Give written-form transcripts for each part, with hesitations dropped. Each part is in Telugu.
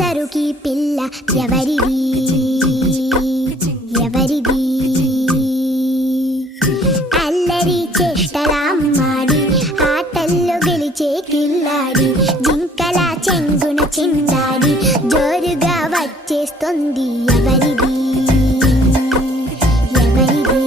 సరుకి పిల్ల ఎవరిది ఎవరిది? అల్లరి చేష్టలామ్మాడి ఆటల్లో గెలిచే కిల్లాడి జింకల చెంగున చిందాడి జోరుగా వచ్చేస్తుంది ఎవరిది ఎవరిది?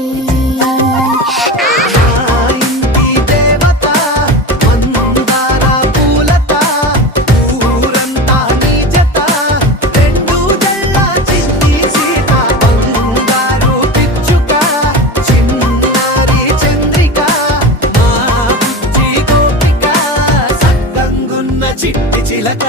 చిట్టి చిలక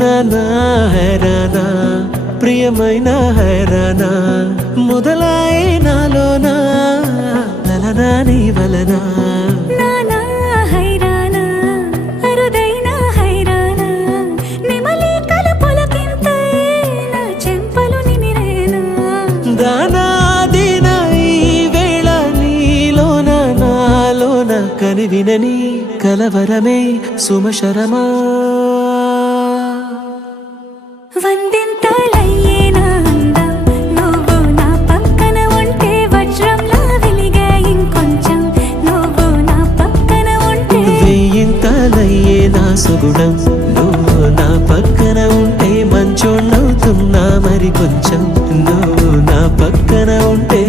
నానా హైరానా ప్రియమైన హైరానా మొదలాయే నాలోనా లలనా నీ వలనా నానా హైరానా అరుదైన హైరానా నెమలి కలుపులకింతై నా చెంపలు నిమిరేనా దానాదిన ఈ వేళ నీలోన నాలోన కనివినని కలవరమే సుమశరమా వందింతలయ్యేనా అందం నువ్వు నా పక్కన ఉంటే వజ్రంలా వెలిగే ఇంకొంచెం నువ్వు నా పక్కన ఉంటే వెయ్యింతలయ్యే నా సుగుణం నువ్వు నా పక్కన ఉంటే మంచోణ్ణవుతున్నా మరి కొంచెం నువ్వు నా పక్కన ఉంటే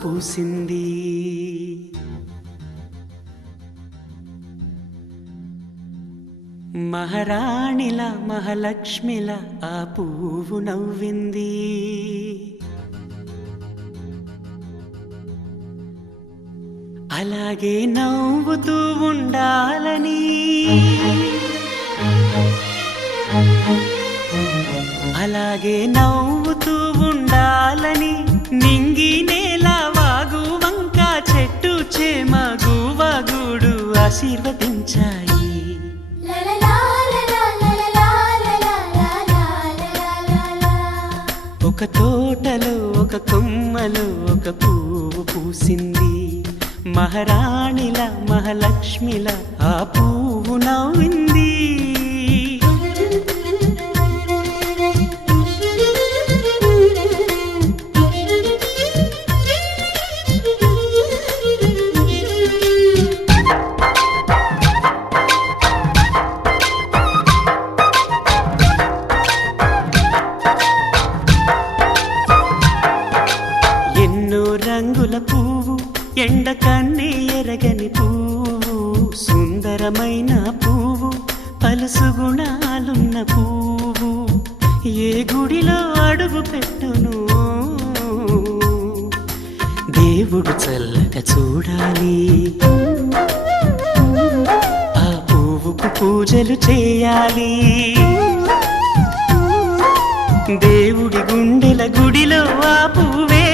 పూసింది మహారాణిల మహాలక్ష్మిల ఆ పువ్వు నవ్వింది అలాగే నవ్వుతూ ఉండాలని అలాగే నవ్వుతూ ఉండాలని నింగి నేల వాగు వంక చెట్టు చేమ గువగూడు ఆశీర్వదించాయి ఒక తోటలో ఒక కొమ్మలో ఒక పువ్వు పూసింది మహారాణిల మహాలక్ష్మిల ఆ పువ్వు నవ్వింది రంగుల పువ్వు ఎండ కన్నే ఎరగని పువ్వు సుందరమైన పువ్వు పలుసు గుణాలున్న పువ్వు ఏ గుడిలో అడుగు పెట్టును దేవుడు చల్లగా చూడాలి ఆ పువ్వుకు పూజలు చేయాలి దేవుడి గుండెల గుడిలో ఆ పువ్వే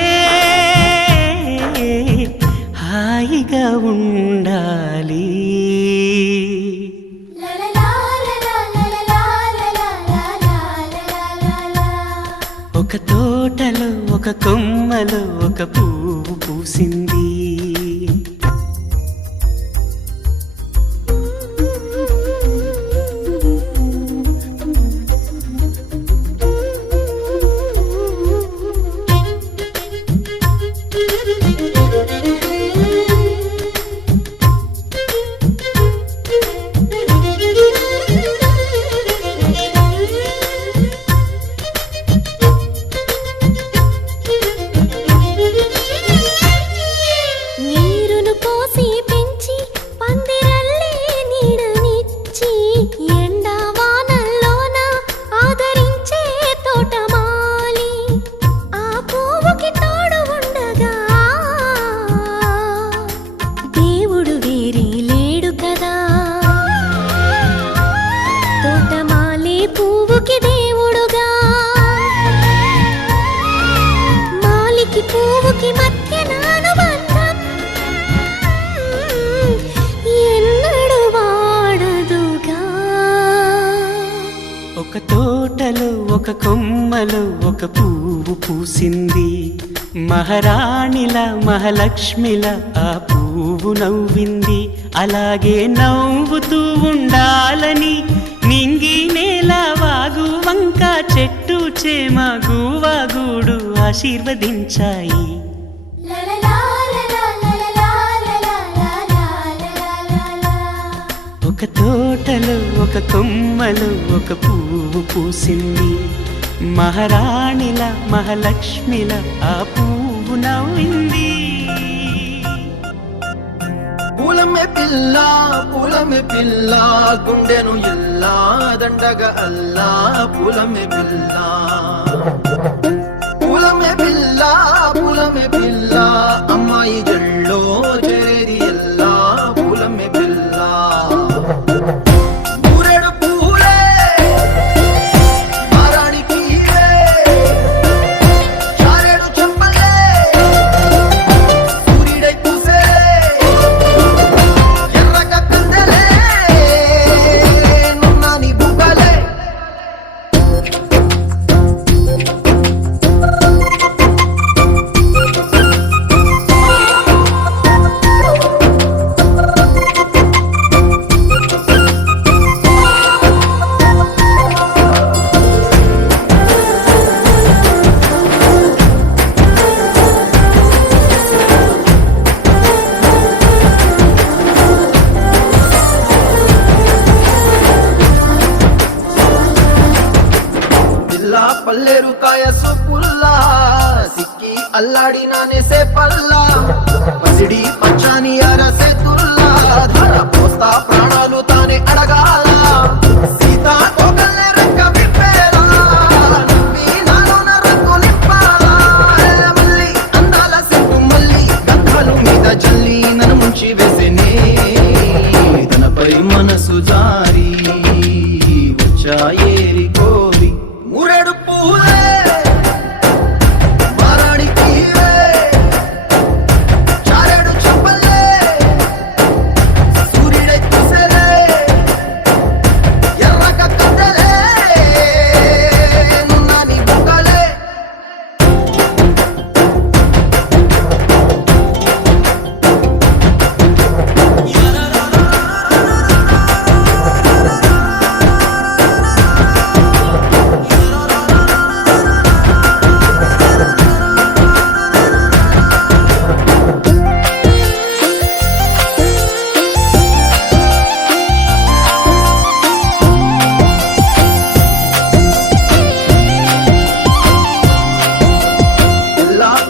హాయిగా ఉండాలి ఒక తోటలో ఒక కొమ్మలో ఒక పువ్వు పూసింది ఒక తోటలో ఒక కొమ్మలో ఒక పువ్వు పూసింది. మహారాణిలా మహాలక్ష్మిలా ఆ పువ్వు నవ్వింది. అలాగే నవ్వుతూ ఉండాలని నింగి నేల వాగు వంక చెట్టు చేమ గువ్వ గూడు ఆశీర్వదించాయి. ఒక తోటలో ఒక కొమ్మలో ఒక పువ్వు పూసింది. మహారాణిల మహాలక్ష్మిల ఆ పువ్వు నవ్వింది. పూలమే పిల్ల గుండెను ఎల్లా దండగా అల్లా పూలమే పిల్ల అమ్మాయి జల్లో చేరేది ఎల్లా పూలమే పిల్ల. పల్లేరు కాయ సుపుల్లా సిక్కి అల్లాడి నానేసే పల్లా పసిడి పచ్చాని అరసే తుల్లా ధర పోస్తా ప్రాణాలు తానే అడగాల. సీతా కోగల్లే రెక్క విప్పేలా నవ్వి నాలోన రంగు నింపాలా. మళ్ళీ అందాల సెట్టు మళ్ళీ గంధాలు మీద జల్లి నన్ను ముంచి వేసేనే తనపై మనసు జారి వచ్చాయేరి కోరి. మూరెడు పూలే మారాడికి చారెడు చెప్పలే సూర్యుడై చూసేలే ఎర్రక కద్దలే నున్నాని బుగ్గలే.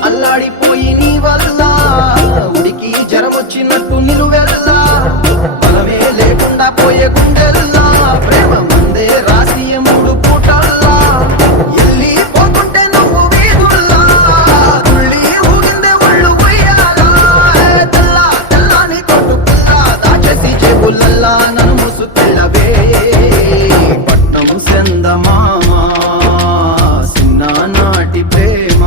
అల్లాడిపోయి నీ వల్ల ఉడికి జరమొచ్చినట్టు నిలువెల్లా బలమే లేకుండా పోయే గుండెల్లా ప్రేమ ముందే రాసి మూడు పూటల్లా ఎల్లి పోతుంటే నువ్వు వీధుల్లా తుళ్ళి ఊగిందే ఒళ్ళు ఉయ్యాలా. తెల్లాని కొట్టు పిల్ల దాచేసి చెబులల్లా నన్ను ముసుకెళ్ళవే పట్నం సెందమామా చిన్ననాటి ప్రేమ.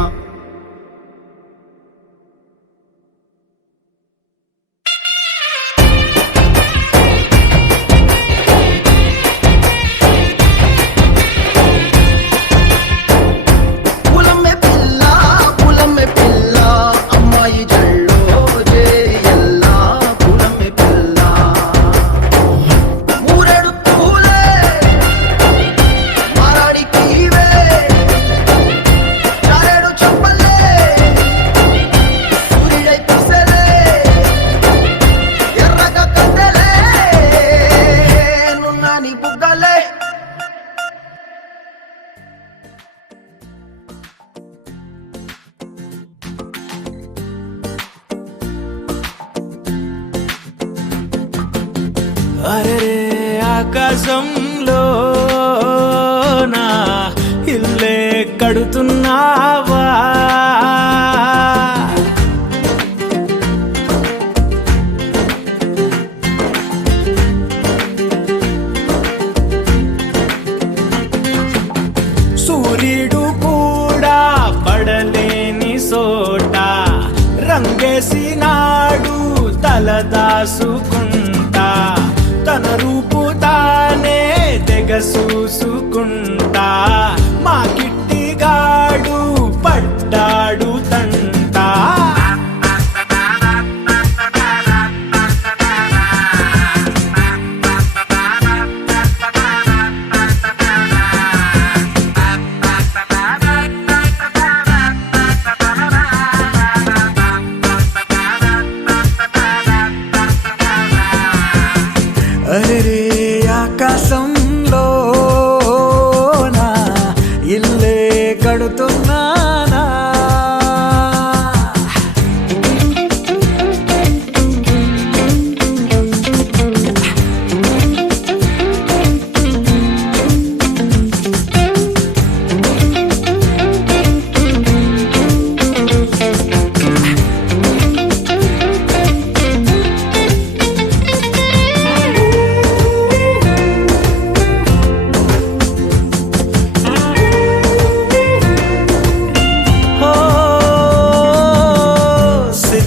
అరే ఆకాశంలో నా ఇల్లే కడుతున్నావా. సూర్యుడు కూడా పడలేని సోట రంగేసినాడు తలదాసుకుంటా తన రూపు తానే తెగ చూసుకుంటా. కడుతున్నానా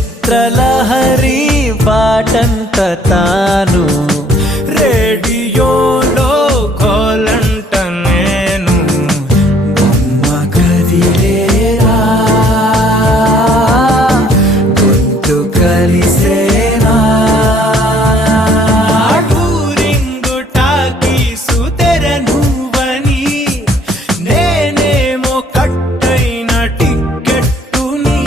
చిత్రలహరి పాటంత తాను రేడియోలో కోలంట నేను బొమ్మ కదిలేరా గుర్తు కలిసేనా టూరింగు టాకీసు తెర నువ్వని నేనేమో కట్టైన టిక్కెట్టుని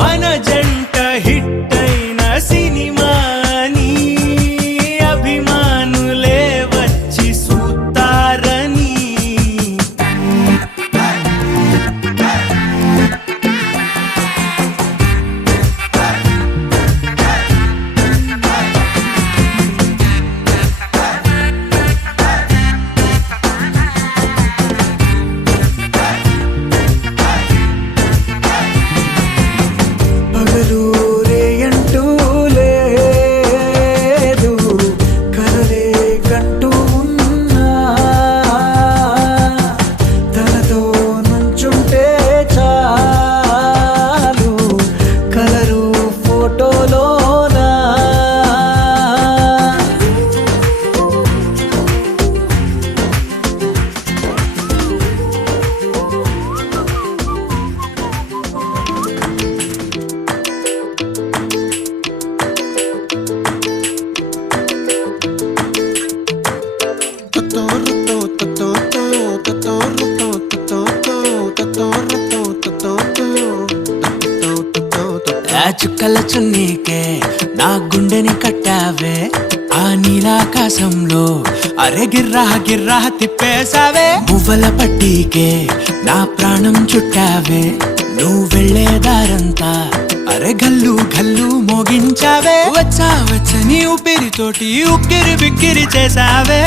మన జంట హిట్ అయిన సినిమాని అభిమానులే వచ్చి చూస్తారని పగలూరే అంటూ లేదు కలలే కంటూ ఉన్నా తనతో నుంచుంటే చాలు కలరు ఫోటోలోనా ఆ చుక్కల చున్నీకే నా గుండెని కట్టావే ఆ నీలాకాశంలో అరే గిర్రా గిర్రా తిప్పేశావే మువ్వల పట్టీకే నా ప్రాణం చుట్టావే నువ్వు వెళ్ళేదారంతా అరే గల్లు గల్లు మోగించావే వచ్చా వచ్చని ఊపిరితోటి ఉక్కిరి బిక్కిరి చేసావే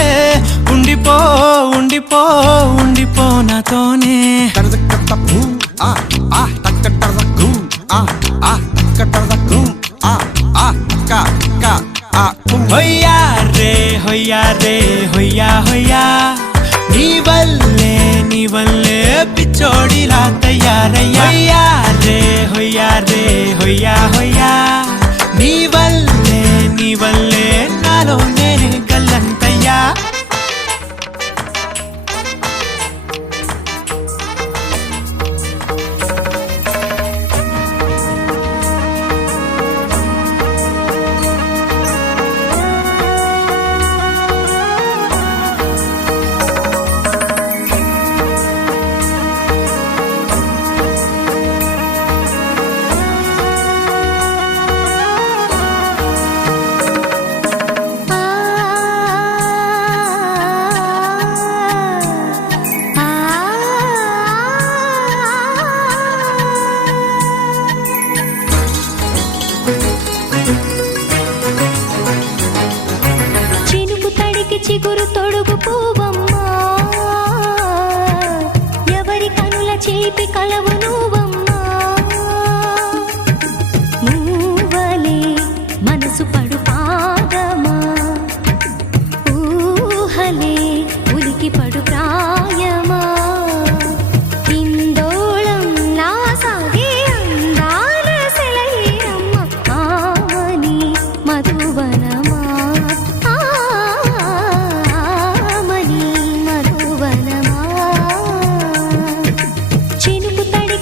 ఉండిపో ఉండిపో ఉండిపో నాతోనే హొయ్యా రే హొయ్యా రే హొయ్యా హొయ్యా నీ వల్లే పిచ్చోడిలా తయారయ్యా హొయ్యా రే హొయ్యా హొయ్యా నీ వల్లే నాలో నేనే గల్లంతయ్యా చినుకు తడికి చిగురు తొడుగు పూవమ్మా ఎవరి కనుల చేపి కలవు నువ్వమ్మా నువ్వలే మనసు పడు పాదమా ఊహలే ఉలికి పడు ప్రాయమా ఇందోళం నా సాగే అందాల సెలయేరమ్మ ఆమని మధువనమా ఆమని మధువనమా చినుకు తడి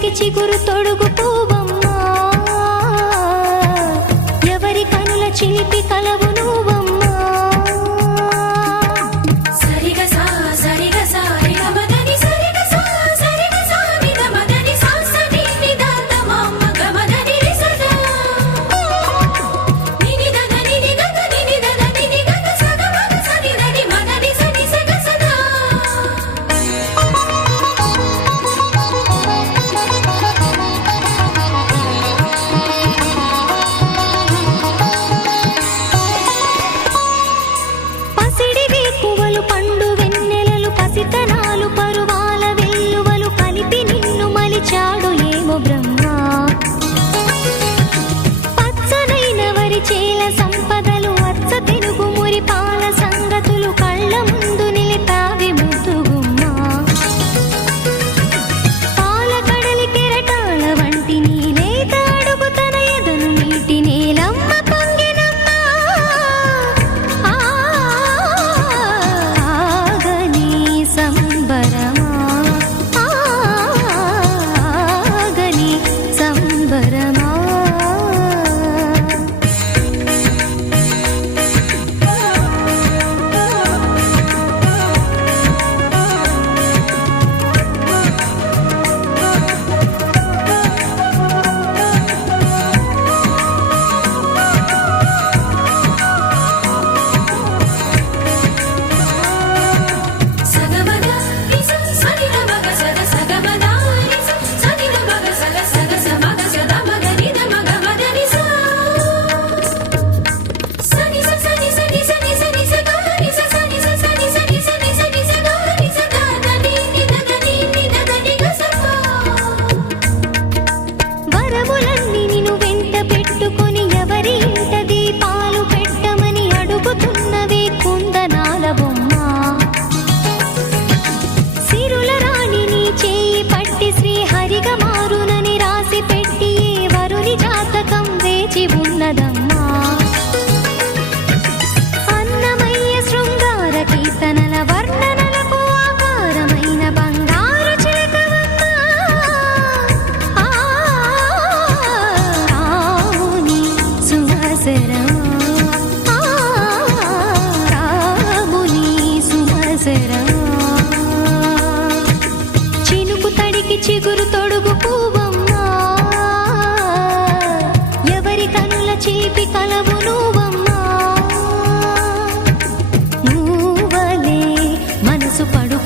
చిగురు తొడుగు పువ్వమ్మా ఎవరి కనుల చీపి కలవు నువ్వమ్మా మూవలే మనసు పడు